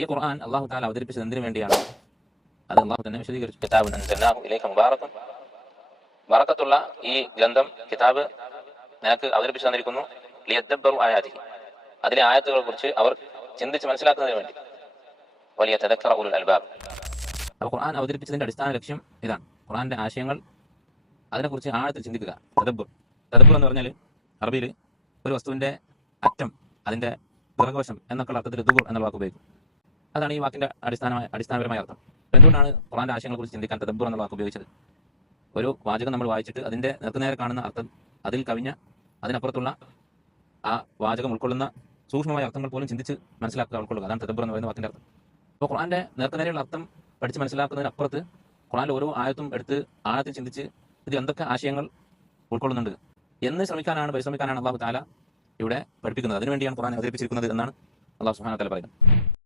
ഈ ഖുർആൻ അള്ളാഹു താല അവതരിപ്പിച്ചത് എന്തിനു വേണ്ടിയാണ്? അത് അള്ളാഹു തന്നെ വിശദീകരിച്ചു. കിതാബുൻ അൻസൽനാഹു ഇലൈക മുബാറകുൻ, ബറക്കത്തുള്ള ഈ ഗ്രന്ഥം കിതാബ് നിനക്ക് അവതരിപ്പിച്ചു തന്നിരിക്കുന്നു. ലിയദ്ദബ്ബറു ആയാതിഹി, അതിലെ ആയത്തുകളെ കുറിച്ച് അവർ ചിന്തിച്ച് മനസ്സിലാക്കുന്നതിന് വേണ്ടി. വലിയതദക്കറ ഉലുൽ അൽബാബ്. അപ്പോൾ ഖുർആൻ അവതരിപ്പിച്ചതിന്റെ അടിസ്ഥാന ലക്ഷ്യം ഇതാണ്. ഖുർആന്റെ ആശയങ്ങൾ അതിനെക്കുറിച്ച് ആഴത്തിൽ ചിന്തിക്കുക. തദബ്ബുർ എന്ന് പറഞ്ഞാൽ അറബിയിൽ ഒരു വസ്തുവിന്റെ അറ്റം, അതിന്റെ പിറകുവശം എന്നൊക്കെയുള്ള അർത്ഥത്തിൽ ദുബുർ എന്ന വാക്ക് ഉപയോഗിക്കും. അതാണ് ഈ വാക്കിന്റെ അടിസ്ഥാനപരമായ അർത്ഥം. എന്തുകൊണ്ടാണ് ഖുർആന്റെ ആശയങ്ങളെ കുറിച്ച് ചിന്തിക്കാൻ തദബ്ബുർ എന്ന വാക്ക് ഉപയോഗിച്ചത്? ഒരു വാചകം നമ്മൾ വായിച്ചിട്ട് അതിന്റെ നേർക്കുനേരെ കാണുന്ന അർത്ഥം, അതിൽ കവിഞ്ഞ അതിനപ്പുറത്തുള്ള ആ വാചകം ഉൾക്കൊള്ളുന്ന സൂക്ഷ്മമായ അർത്ഥങ്ങൾ പോലും ചിന്തിച്ച് മനസ്സിലാക്കുക, ഉൾക്കൊള്ളുക. അതാണ് തദബ്ബുർ എന്ന് പറയുന്ന വാക്കിന്റെ അർത്ഥം. അപ്പോൾ ഖുർആന്റെ നേർക്കുനേരെയുള്ള അർത്ഥം പഠിച്ച് മനസ്സിലാക്കുന്നതിനപ്പുറത്ത് ഖുർആന്റെ ഓരോ ആയത്തും എടുത്ത് ആഴത്തിൽ ചിന്തിച്ച് ഇത് എന്തൊക്കെ ആശയങ്ങൾ ഉൾക്കൊള്ളുന്നുണ്ട് എന്ന് പരിശ്രമിക്കാനാണ് അല്ലാഹു തആല ഇവിടെ പഠിപ്പിക്കുന്നത്. അതിനുവേണ്ടിയാണ് ഖുർആൻ അവതരിപ്പിച്ചിരിക്കുന്നത് എന്നാണ് അല്ലാഹു സുബ്ഹാനഹു വ തആല പറയുന്നത്.